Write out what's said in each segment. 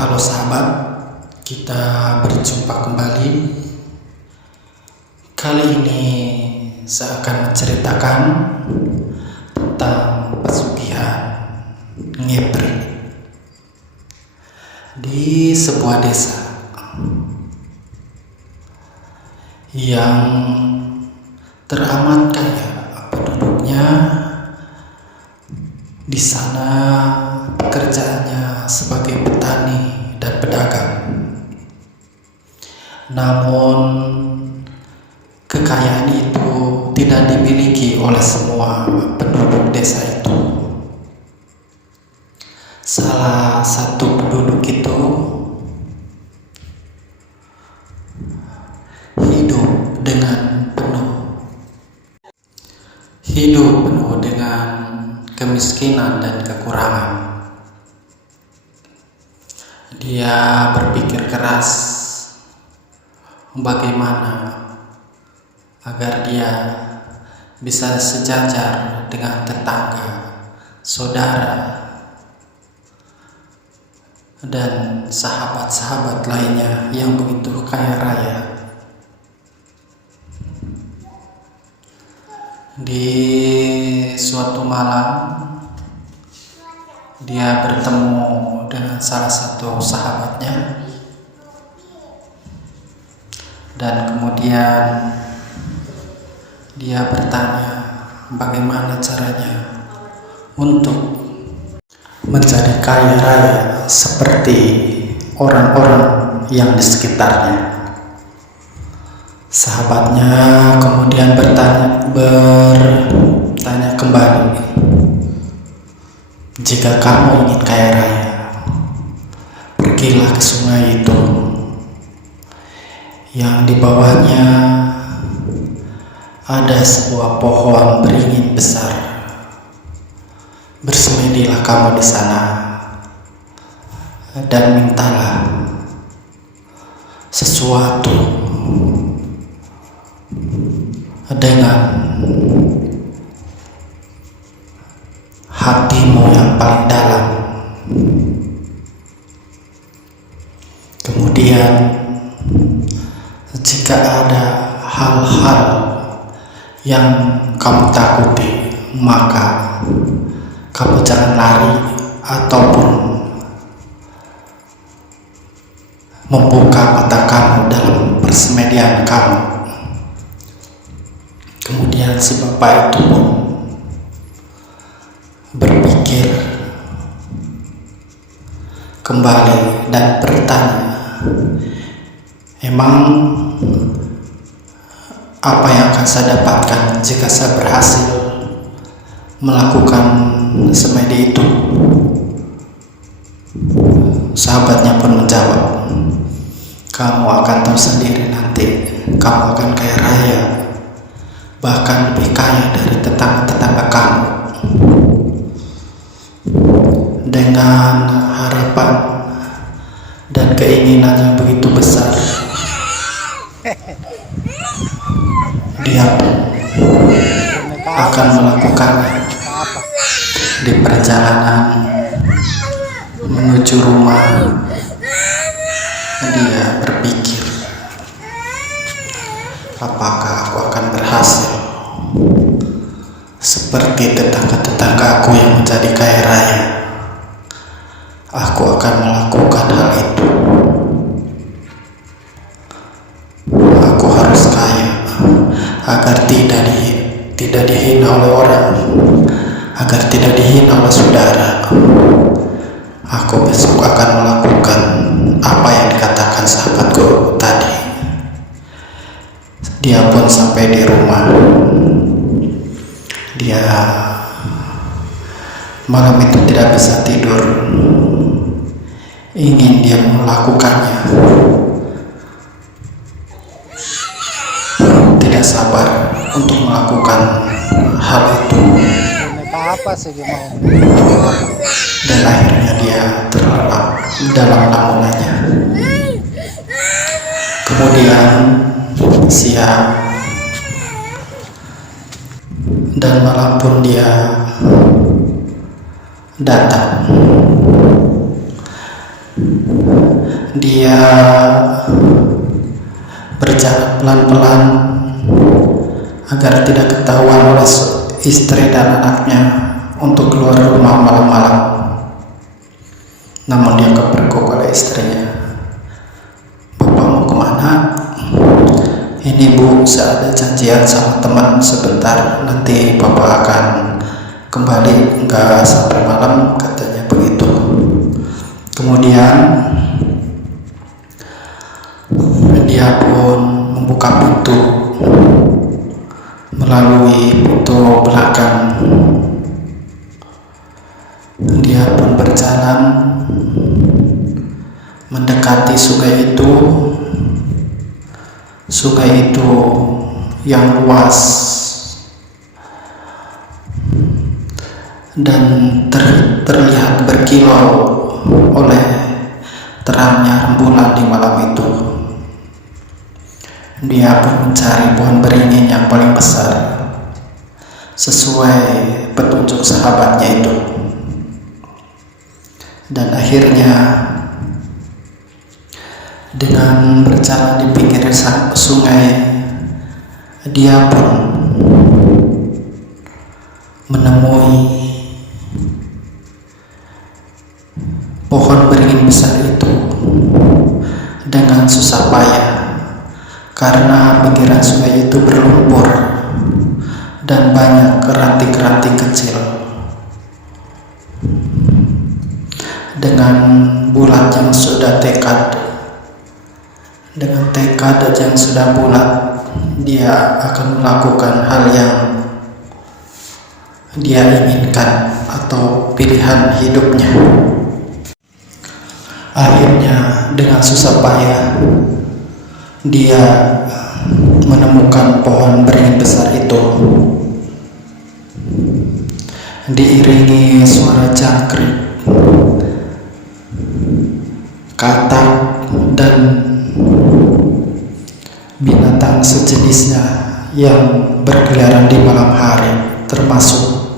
Halo sahabat, kita berjumpa kembali. Kali ini saya akan menceritakan tentang pesugihan ngepri di sebuah desa yang teramat kaya penduduknya. Di sana pekerjaannya sebagai petani dan pedagang. Namun kekayaan itu tidak dimiliki oleh semua penduduk desa itu. Salah satu penduduk itu hidup penuh dengan kemiskinan dan kekurangan. Dia berpikir keras bagaimana agar dia bisa sejajar dengan tetangga, saudara, dan sahabat-sahabat lainnya yang begitu kaya raya. Di suatu malam, dia bertemu dengan salah satu sahabatnya, dan kemudian dia bertanya bagaimana caranya untuk menjadi kaya raya seperti orang-orang yang di sekitarnya. Sahabatnya kemudian bertanya kembali, jika kamu ingin kaya raya, pergilah ke sungai itu yang di bawahnya ada sebuah pohon beringin besar. Bersemedilah kamu di sana dan mintalah sesuatu dengan hatimu yang paling dalam. Kemudian jika ada hal-hal yang kamu takuti, maka kamu jangan lari ataupun membuka mata kamu dalam persemedian kamu. Kemudian si bapak itu pun berpikir kembali dan bertanya, emang apa yang akan saya dapatkan jika saya berhasil melakukan semedi itu? Sahabatnya pun menjawab, kamu akan tahu sendiri nanti, kamu akan kaya raya, bahkan lebih kaya dari tetangga-tetangga kamu. Dengan harapan dan keinginan yang begitu besar, dia akan melakukannya. Di perjalanan menuju rumah, dia berpikir, apakah aku akan berhasil seperti tetangga-tetanggaku yang menjadi kaya raya? Aku akan melakukan hal itu. Aku harus kaya agar tidak dihina oleh orang, agar tidak dihina oleh saudara. Aku besok akan melakukan apa yang dikatakan sahabatku tadi. Dia pun sampai di rumah. Dia malam itu tidak bisa tidur, ingin dia melakukannya, tidak sabar untuk melakukan hal itu. Dan akhirnya dia terlelap dalam lamunannya. Kemudian siang dan malam pun dia datang. Dia berjalan pelan-pelan agar tidak ketahuan oleh istri dan anaknya untuk keluar rumah malam-malam. Namun dia kepergok oleh istrinya. "Bapak mau kemana?" "Ini Bu, saya ada janjian sama teman sebentar, nanti Bapak akan kembali, enggak sampai malam," katanya begitu. Kemudian dia pun membuka pintu melalui pintu belakang. Dia pun berjalan mendekati sungai itu. Sungai itu yang luas dan terlihat berkilau oleh terangnya rembulan di malam itu. Dia pun mencari pohon beringin yang paling besar sesuai petunjuk sahabatnya itu. Dan akhirnya dengan berjalan di pinggir sungai, dia pun menemui pohon beringin besar itu dengan susah payah karena pinggiran sungai itu berlumpur dan banyak ranting-ranting kecil. Dengan bulat yang sudah tekad, dengan tekad yang sudah bulat, dia akan melakukan hal yang dia inginkan atau pilihan hidupnya. Akhirnya dengan susah payah dia menemukan pohon beringin besar itu. Diiringi suara jangkrik, katak, dan binatang sejenisnya yang berkeliaran di malam hari, termasuk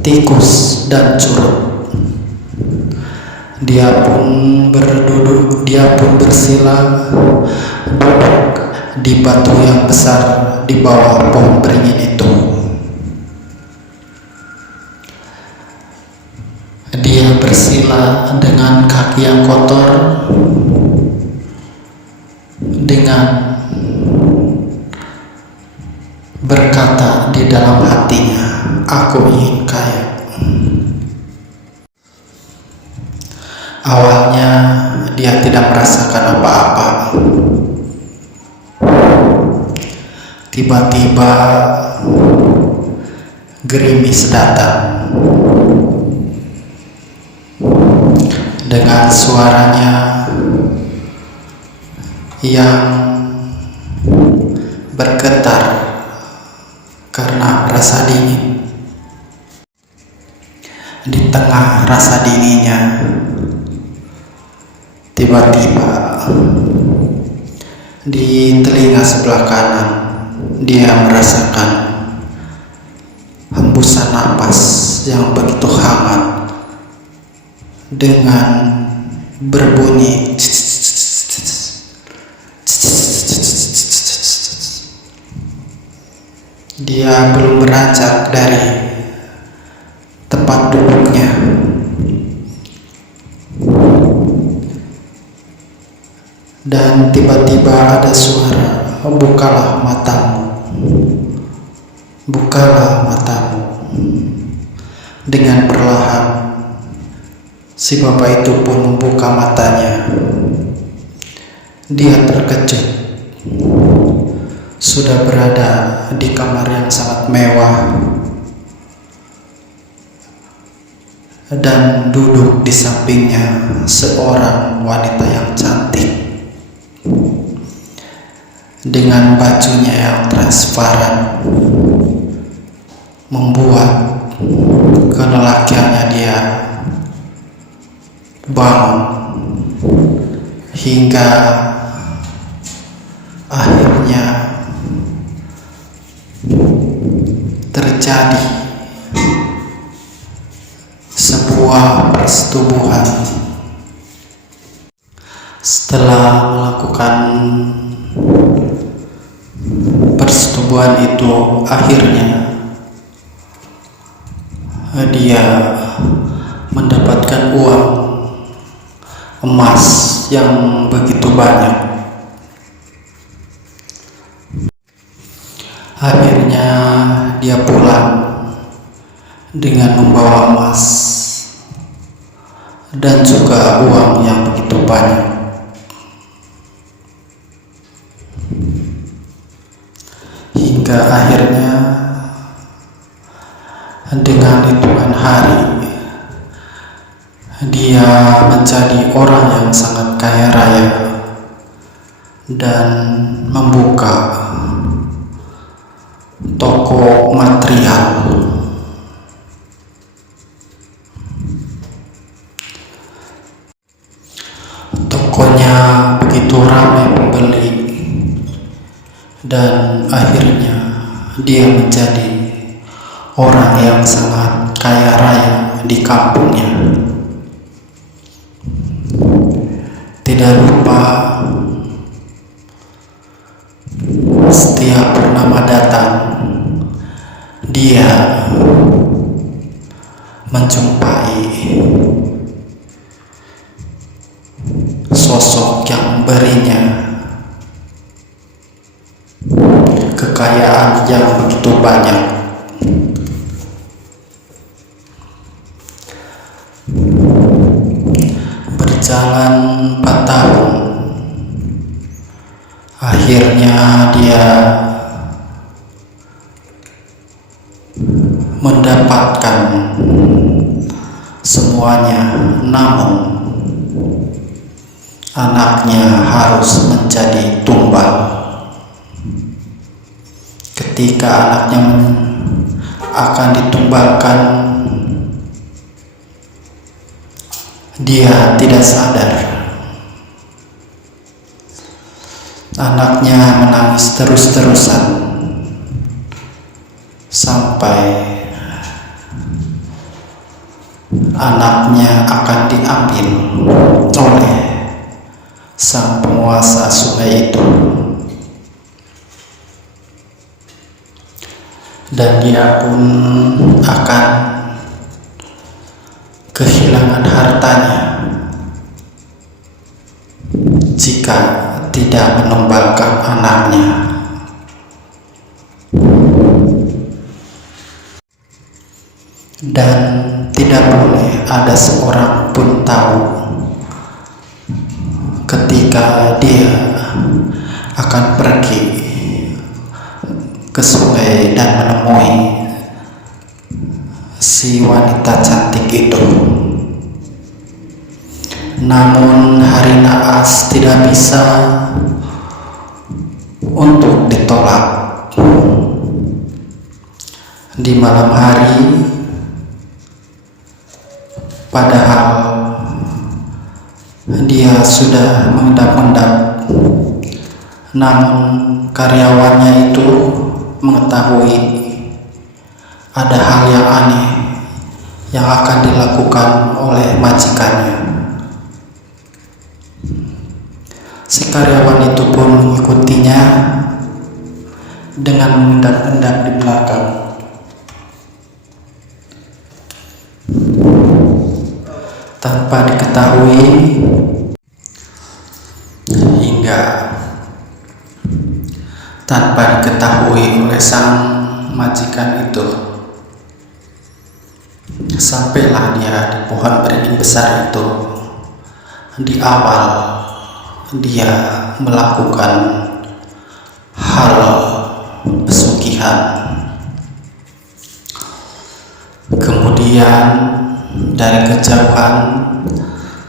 tikus dan curut. Dia pun bersila duduk di batu yang besar di bawah pohon beringin itu. Dia bersila dengan kaki yang kotor, dengan berkata di dalam hatinya, "Aku ingin kaya." Awalnya dia tidak merasakan apa-apa. Tiba-tiba gerimis datang dengan suaranya yang bergetar karena rasa dingin. Di tengah rasa dinginnya, tiba-tiba di telinga sebelah kanan dia merasakan hembusan napas yang begitu hangat dengan berbunyi. Dia belum beranjak dari tempat duduknya, dan tiba-tiba ada suara, "Bukalah matamu, bukalah matamu." Dengan perlahan si bapak itu pun membuka matanya. Dia terkejut, sudah berada di kamar yang sangat mewah dan duduk di sampingnya seorang wanita yang cantik dengan bajunya yang transparan, membuat kelelakiannya dia bangun hingga akhirnya terjadi sebuah persetubuhan Setelah melakukan persetubuhan itu, akhirnya dia mendapatkan uang emas yang begitu banyak. Akhirnya dia pulang dengan membawa emas dan juga uang yang begitu banyak. Hingga akhirnya dengan hitungan hari dia menjadi orang yang sangat kaya raya dan membuka toko material. Tokonya begitu ramai pembeli dan akhirnya dia menjadi orang yang sangat kaya raya di kampungnya. Tidak lupa setiap purnama datang dia menjumpai sosok yang memberinya kekayaan yang begitu banyak. Berjalan 4 tahun, akhirnya dia mendapatkan semuanya, namun anaknya harus menjadi tumbal. Ketika anaknya akan ditumbalkan, dia tidak sadar. Anaknya menangis terus-terusan sampai anaknya akan diambil oleh sang penguasa sungai itu, dan dia pun akan kehilangan hartanya jika tidak menumbalkan anaknya. Dan tidak boleh ada seorang pun tahu ketika dia akan pergi ke sungai dan menemui si wanita cantik itu. Namun hari naas tidak bisa untuk ditolak. Di malam hari, padahal dia sudah mengendap-endap, namun karyawannya itu mengetahui ada hal yang aneh yang akan dilakukan oleh majikannya. Si karyawan itu pun mengikutinya dengan mengendap-endap di belakang. Tanpa diketahui, tanpa diketahui oleh sang majikan itu, sampailah dia di pohon beringin besar itu. Di awal dia melakukan hal pesugihan, kemudian dari kejauhan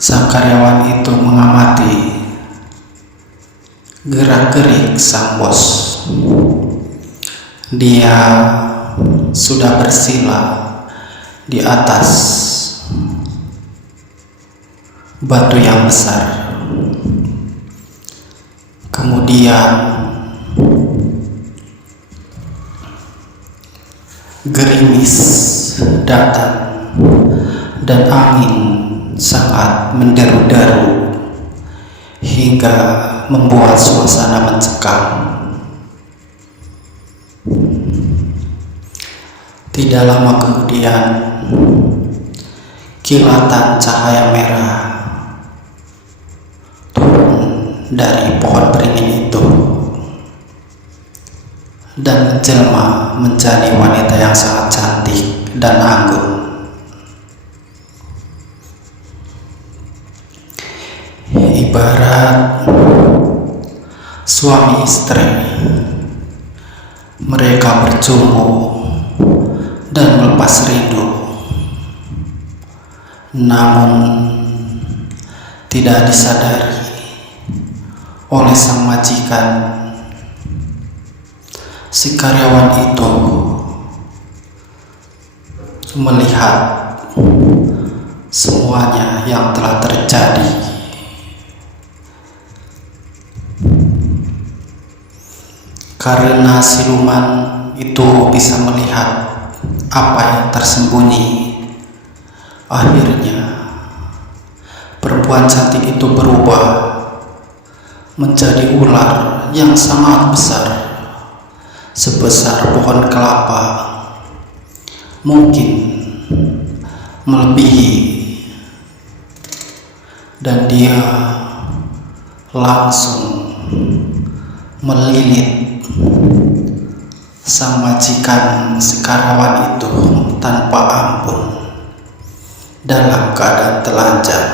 sang karyawan itu mengamati gerak-gerik sang bos. Dia sudah bersila di atas batu yang besar. Kemudian gerimis datang dan angin sangat menderu-deru hingga membuat suasana mencekam. Tidak lama kemudian, kilatan cahaya merah turun dari pohon beringin itu dan menjelma menjadi wanita yang sangat cantik dan anggun. Ibarat suami istri, mereka berjumpa dan melepas rindu, namun tidak disadari oleh sang majikan. Si karyawan itu melihat semuanya yang telah terjadi. Karena siluman itu bisa melihat apa yang tersembunyi, akhirnya perempuan cantik itu berubah menjadi ular yang sangat besar, sebesar pohon kelapa, mungkin melebihi, dan dia langsung melilit sang majikan si karyawan itu tanpa ampun dalam keadaan telanjang.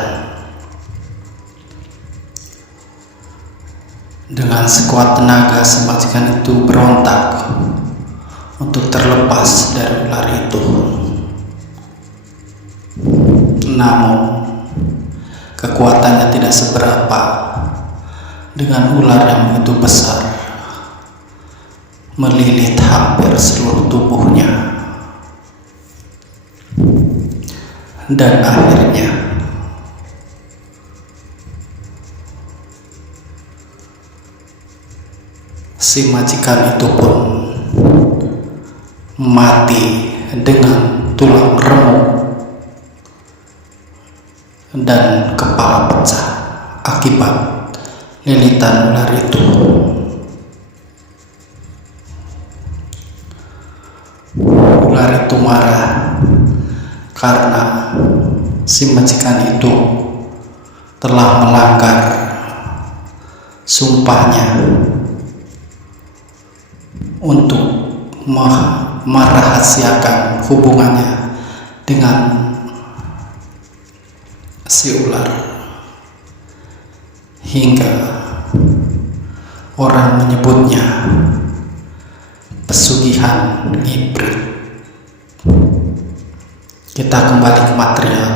Dengan sekuat tenaga si majikan itu berontak untuk terlepas dari ular itu, namun kekuatannya tidak seberapa dengan ular yang begitu besar, melilit hampir seluruh tubuhnya. Dan akhirnya si majikan itu pun mati dengan tulang remuk dan kepala pecah akibat lilitan ular itu. Ular itu marah karena si majikan itu telah melanggar sumpahnya untuk merahasiakan hubungannya dengan si ular, hingga orang menyebutnya pesugihan ibrit. Kita kembali ke material,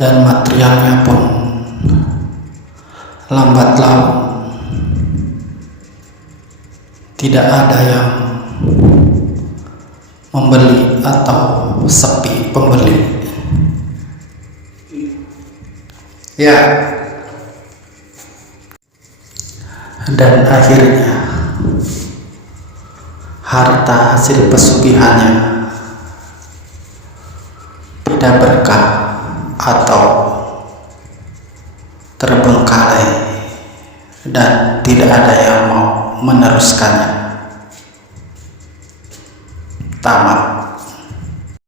dan materialnya pun lambat laun tidak ada yang membeli atau sepi pembeli. Ya, dan akhirnya harta hasil pesugihannya tidak berkah atau terbengkalai, dan tidak ada yang mau meneruskannya. Tamat.